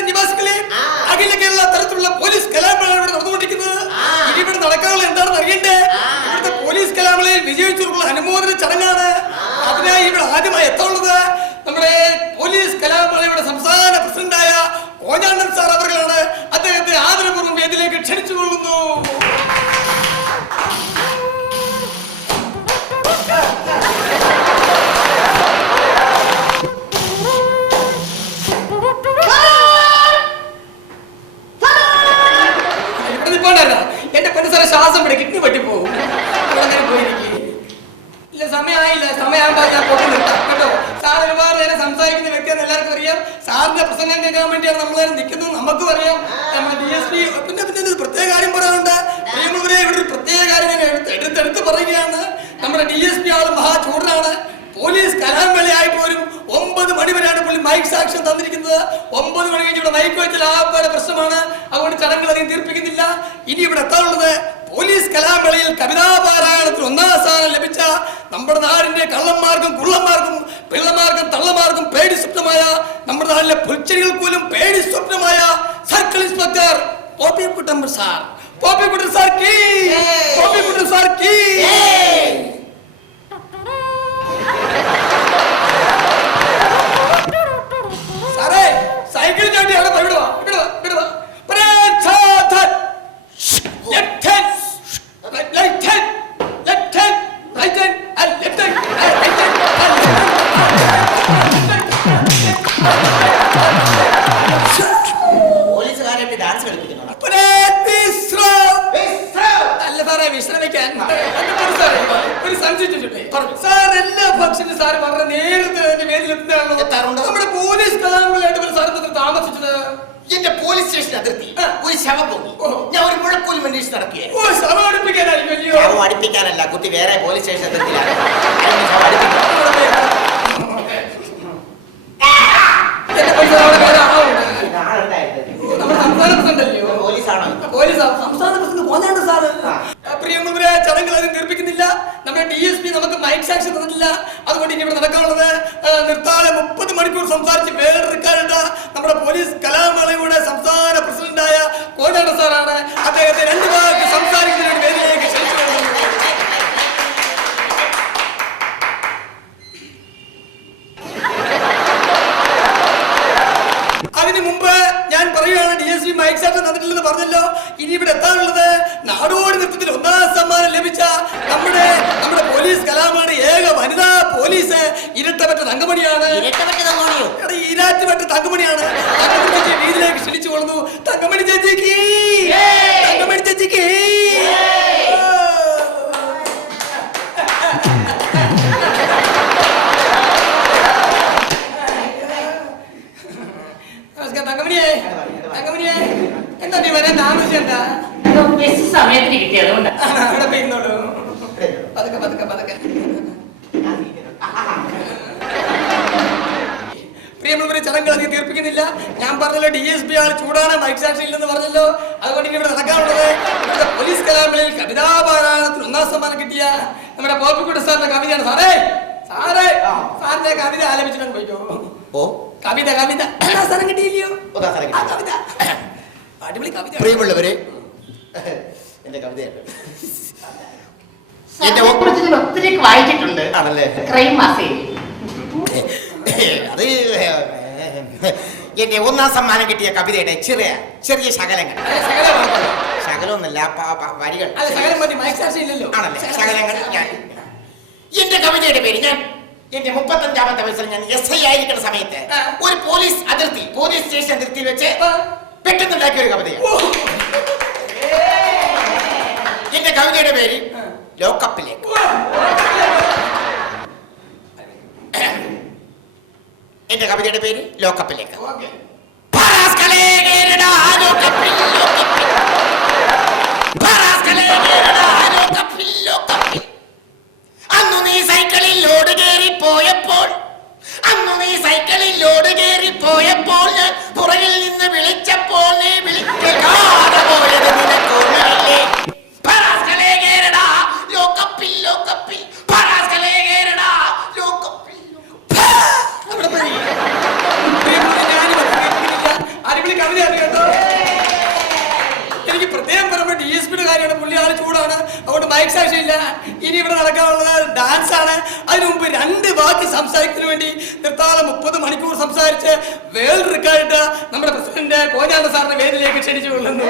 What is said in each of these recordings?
പഞ്ചായത്ത് നിവാസികളെ, അഖില കേരള തരത്തിലുള്ള പോലീസ് കലാമേള ഇവിടെ നടന്നുകൊണ്ടിരിക്കുന്നത്. ഇനി ഇവിടെ നടക്കാനുള്ള എന്താണെന്ന് അറിയണ്ടേ? ഇവിടുത്തെ പോലീസ് കലാമേളയിൽ വിജയിച്ചവർക്കുള്ള അനുമോദന ചടങ്ങാണ്. അതിനായി ഇവിടെ ആദ്യമായി എത്താനുള്ളത് നമ്മുടെ പോലീസ് കലാമേളയുടെ സംസ്ഥാന പ്രസിഡന്റായ കോഞ്ഞാണ്ടൻ സാർ അവர்களാണ്. അദ്ദേഹത്തെ ആദരപൂർവ്വം വേദിയിലേക്ക് ക്ഷണിച്ചുകൊള്ളുന്നു. എന്റെ പഞ്ചസാര ശ്വാസം പിടി കിഡ്നി പറ്റിപ്പോകും. ഇല്ല, സമയമായില്ല. സമയമാകുമ്പോൾ ഞാൻ പൊട്ടി നിർത്താം കേട്ടോ. സാർ ഒരുപാട് നേരം സംസാരിക്കുന്ന വ്യക്തിയാണെന്ന് എല്ലാവർക്കും അറിയാം. സാറിന്റെ പ്രസംഗം കേൾക്കാൻ വേണ്ടിയാണ് നമ്മളേരം നിൽക്കുന്നത്, നമുക്കും അറിയാം. നമ്മുടെ DSP പിന്നെ പ്രത്യേക കാര്യം പറയാനുണ്ട്. പ്രിയമുള്ളവരെ, ഇവിടെ ഒരു പ്രത്യേക കാര്യം ഞാൻ എടുത്തെടുത്ത് പറയുകയാണ്. നമ്മുടെ DSP ആള് മഹാചൂടനാണ്. പോലീസ് കലാമേളയായി പോലും 9 മണി വരെയാണ് പുള്ളി മൈക്ക് സാക്ഷ്യം തന്നിരിക്കുന്നത്. 9 മണി കഴിഞ്ഞ് ഇവിടെ മൈക്ക് വെച്ചാൽ ആപ്പാടെ പ്രശ്നമാണ്. അതുകൊണ്ട് ചടങ്ങുകൾ അധികം തീർപ്പിക്കുന്നില്ല. ഇനി ഇവിടെ എത്താനുള്ളത് പോലീസ് കലാമേളയിൽ കവിതാപാരായണത്തിൽ 1ാം സ്ഥാനം ലഭിച്ച നമ്മുടെ നാടിന്റെ കള്ളന്മാർക്കും കുള്ളന്മാർക്കും പിള്ളമാർക്കും തള്ളമാർക്കും പേടി സ്വപ്നമായ നമ്മുടെ നാട്ടിലെ പുൽച്ചെടികൾ പോലും പേടി സ്വപ്നമായ circle inspector Poppikkuttan sir. Poppikkuttan sir കീ, പോപ്പിക്കുട്ടൻ സാർ കീ. സാറേ, സൈക്കിൾ ചവിട്ടി അവിടെ വിടുവാ. പോലീസുകാരെ ഡാൻസ് കളിപ്പിക്കുന്നു. അല്ല സാറേ, വിശ്രമിക്കാൻ ഒരു സംശയിച്ചിട്ടേ സാർ എല്ലാ ഫംഗ്ഷനും സാർ വളരെ നേരത്തെ വേദിയിലെത്താറുണ്ട്. നമ്മുടെ പോലീസ് കലാമേളയായിട്ട് സാർ താമസിച്ചത് എന്റെ പോലീസ് സ്റ്റേഷൻ അതിർത്തി ഒരു ശവം പോയി. ഞാൻ ഒരു മുഴക്കോലും അന്വേഷിച്ച് നടക്കുകയായിരുന്നു. അടുപ്പിക്കാനല്ല, കുട്ടി വേറെ പോലീസ് സ്റ്റേഷൻ അതിർത്തിയിലാണ്. പ്രിയമുള്ളവരെ, ചടങ്ങുകൾ അധികം തീർപ്പിക്കുന്നില്ല. നമ്മുടെ DSP നമുക്ക് മൈക്ക് സാക്ഷ്യം തന്നിട്ടില്ല. അതുകൊണ്ട് ഇനി ഇവിടെ നടക്കാനുള്ളത് നിർത്താതെ 30 മണിക്കൂർ സംസാരിച്ച് വേറെടുക്കാനുണ്ട് നമ്മുടെ പോലീസ് കലാമേളയുടെ സംസ്ഥാന പ്രസിഡന്റായ കോഞ്ഞാണ്ടൻ സാറാണ്. അദ്ദേഹത്തെ 2 വാക്ക് സംസാരിക്കുന്നതിന് വേദിയിലേക്ക് ക്ഷണിച്ചു. അതിന് മുമ്പ് ഞാൻ പറയുകയാണ്, DSP മൈക്ക് സാക്ഷ്യം തന്നിട്ടില്ലെന്ന് പറഞ്ഞല്ലോ. ഇനി ഇവിടെ എത്താനുള്ളത് നാടോടി നൃത്തത്തിൽ 1ാം സമ്മാനം ലഭിച്ച നമ്മുടെ പോലീസ് കലാമേളയുടെ ഏക വനിതാ പോലീസ് ഇരട്ടപ്പെട്ട തങ്കമണിയാണ്. ഇരാറ്റുപെട്ട തങ്കമണിയാണ്. തങ്കമണി ചേച്ചി വീതിയിലേക്ക് ക്ഷണിച്ചു കൊള്ളുന്നു. തങ്കമണി ചേച്ചിക്ക്, തങ്കമണി ചേച്ചിക്ക്. തങ്കമണിയെ, തങ്കമണിയെ, എന്താ നീ വരാൻ താമസിച്ചെന്താ? സമയത്തിന് കിട്ടിയത് അവിടെ പോയിരുന്നോളൂ. പതുക്കെ പതുക്കെ പതുക്കെ. പ്രിയമുള്ളവരെ, ചടങ്ങുകൾ അധികം തീർപ്പിക്കുന്നില്ല. ഞാൻ പറഞ്ഞല്ലോ, DSP ആൾ ചൂടാണ്, മൈക്ക് സാക്ഷ്യം ഇല്ലെന്ന് പറഞ്ഞല്ലോ. അതുകൊണ്ട് ഇനി ഇവിടെ നടക്കാനുള്ളത് ഇവിടുത്തെ പോലീസ് കലാമേളയിൽ കവിതാപാരായണത്തിൽ 1ാം സമ്മാനം കിട്ടിയ നമ്മുടെ പോപ്പിക്കുട്ടൻ സാറിന്റെ കവിതയാണ്. സാറിന്റെ കവിത ആലപിച്ചിട്ട് പോയിക്കോ. കവിത സാധനം കിട്ടിയില്ലയോ? അടിപൊളി കവിത. പ്രിയമുള്ളവരെ, എന്റെ കവിതയാണ്. ഒത്തിരി വായിച്ചിട്ടുണ്ട്. ആണല്ലേ? ക്രൈം മാസികയിൽ. അത് എന്റെ 1ാം സമ്മാനം കിട്ടിയ കവിതയുടെ ചെറിയ ചെറിയ ശകലങ്ങൾ. ശകലമൊന്നല്ല, വരികൾ. ആണല്ലേ? ശകലങ്ങൾ. എന്റെ കവിതയുടെ പേര്, ഞാൻ എന്റെ 35ാമത്തെ വയസ്സിൽ ഞാൻ SI ആയിരിക്കുന്ന സമയത്ത് ഒരു പോലീസ് സ്റ്റേഷൻ അതിർത്തിയിൽ വെച്ച് പെട്ടെന്നുണ്ടാക്കിയ ഒരു കവിതയാണ്. എന്റെ കവിതയുടെ പേര് ലോക്കപ്പിലേക്ക്. എന്റെ കവിതയുടെ പേര് ലോക്കപ്പിലേക്ക്. അന്നു നീ സൈക്കിളിൽ ലോഡ് കയറിപ്പോയപ്പോൾ ഞാൻ പുറകിൽ നിന്ന് വിളിച്ചപ്പോൾ നീ വിളിക്കാതെ പോയത് നിനക്കോർമ്മയില്ലേ? ഇനി ഇവിടെ നടക്കാനുള്ളത് ഡാൻസ് ആണ്. അതിനു മുമ്പ് 2 വാക്ക് സംസാരിക്കുന്നതിന് വേണ്ടി നിർത്താതെ 30 മണിക്കൂർ സംസാരിച്ച് വേൾഡ് റെക്കോർഡ് നമ്മുടെ പ്രസിഡന്റ് കോഞ്ഞാണ്ട സാറിന്റെ വേദിയിലേക്ക് ക്ഷണിച്ചു കൊള്ളുന്നു.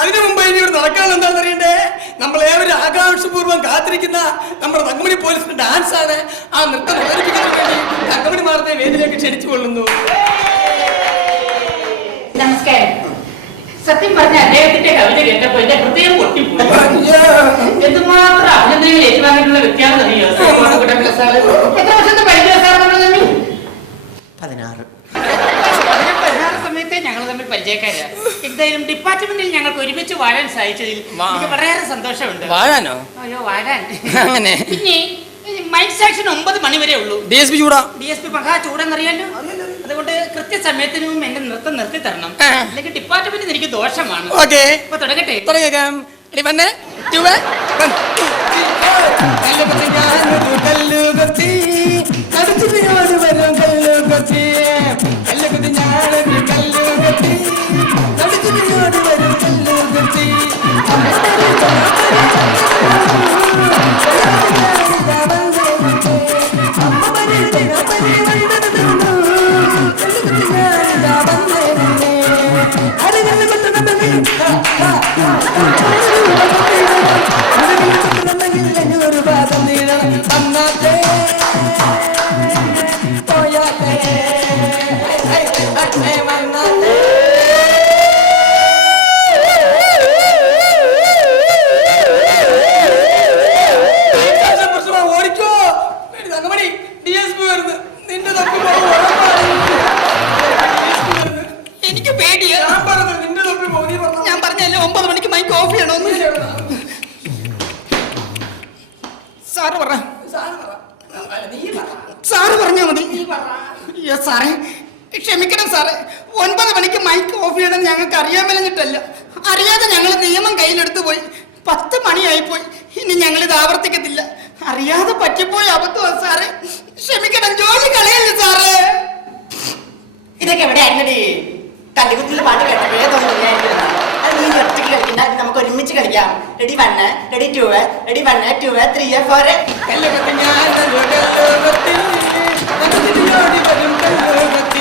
അതിനു മുമ്പ് ഇനി ഇവിടെ നടക്കാനുള്ള എന്താണെന്ന് അറിയണ്ടേ? നമ്മൾ ഏവരും ആകാംക്ഷപൂർവ്വം കാത്തിരിക്കുന്ന നമ്മുടെ തങ്കമണി പോലീസിന്റെ ഡാൻസ് ആണ്. ആ നൃത്തം അവതരിപ്പിക്കുന്നതിന് വേണ്ടി തങ്കമണി മാറുന്ന വേദിയിലേക്ക് ക്ഷണിച്ചു കൊള്ളുന്നു. നമസ്കാരം. സത്യം പറഞ്ഞ അദ്ദേഹത്തിന്റെ കവിത കേട്ടപ്പോൾ എന്റെ ഹൃദയം പൊട്ടിപ്പോയി. എന്തുമാത്രം അഭിനന്ദനങ്ങൾ ഏറ്റുവാങ്ങിയിട്ടുള്ള വ്യക്തിയാണെന്ന് അറിയോ? എത്ര വർഷത്തെ പരിചയം സാർ നമ്മൾ തമ്മിൽ? 16. 16 സമയത്തെ ഞങ്ങൾ തമ്മിൽ പരിചയക്കാരാണ്. എന്തായാലും ഡിപ്പാർട്ട്മെന്റിൽ ഞങ്ങൾക്ക് ഒരുമിച്ച് വാഴാൻ സാധിച്ചതിൽ എനിക്ക് വളരെ സന്തോഷമുണ്ട്. വാഴാനോ? അയ്യോ വാഴാൻ. അങ്ങനെ പിന്നെ മൈക്ക് സെക്ഷൻ 9 മണി വരെ ഉള്ളൂ. DSP ചൂടാ. DSP മഹാ ചൂടെന്നറിയാലോ. അതുകൊണ്ട് കൃത്യസമയത്തിനും എന്റെ നൃത്തം നിർത്തി തരണം, അല്ലെങ്കിൽ ഡിപ്പാർട്ട്മെന്റിന് എനിക്ക് ദോഷമാണ്. ഓക്കേ, അപ്പൊ തുടങ്ങട്ടെ. തുടങ്ങിയേക്കാം. എടി വന്നേ, ചുവ കല്ലുകത്തി കടുത്തിനോട് വരും കല്ലുകത്തി കല്ലുകത്തി ഞാനൊരു കല്ലുകത്തി കടുത്തിനോട് വരും കല്ലുകത്തി ഒരു പാദം നീളം അന്നത്തെ പോയാത്തെ വന്നത്തെ ഓടിക്കോ. തങ്കമണി, DSP വരുന്നു. നിന്റെ തൊപ്പി എനിക്ക് പേടിയാ. ഞാൻ പറഞ്ഞു നിന്റെ തൊപ്പി മോദി പറഞ്ഞു. ഞാൻ പറഞ്ഞല്ലേ 9 മണിക്ക് മൈക്ക് ഓഫ് ചെയ്യണമെന്ന്. സാറ് പറ. സാറ് പറഞ്ഞാ മതി. സാറേ ക്ഷമിക്കണം സാറേ, 9 മണിക്ക് മൈക്ക് ഓഫ് ചെയ്യണം ഞങ്ങൾക്ക് അറിയാൻ മേലഞ്ഞിട്ടല്ല. അറിയാതെ ഞങ്ങൾ നിയമം കയ്യിലെടുത്തു പോയി. 10 മണിയായിപ്പോയി. ഇനി ഞങ്ങളിത് ആവർത്തിക്കത്തില്ല. അറിയാതെ പറ്റിപ്പോയി അബദ്ധമാണ് സാറേ, ക്ഷമിക്കണം. ജോലി കളയല്ലേ സാറേ. ഇതൊക്കെ എവിടെ ആയിരുന്നടി? കല്ലുകുത്തിലെ പാട്ട് കേട്ടപ്പോഴേ തോന്നുന്നു. അത് നീ ഒറ്റയ്ക്ക് കളിക്കണ്ട, നമുക്ക് ഒരുമിച്ച് കളിക്കാം. Ready 1, ready 2, ready 1, 2, 3, 4. കല്ലുകത്തി ഞാൻ കല്ലുകത്തി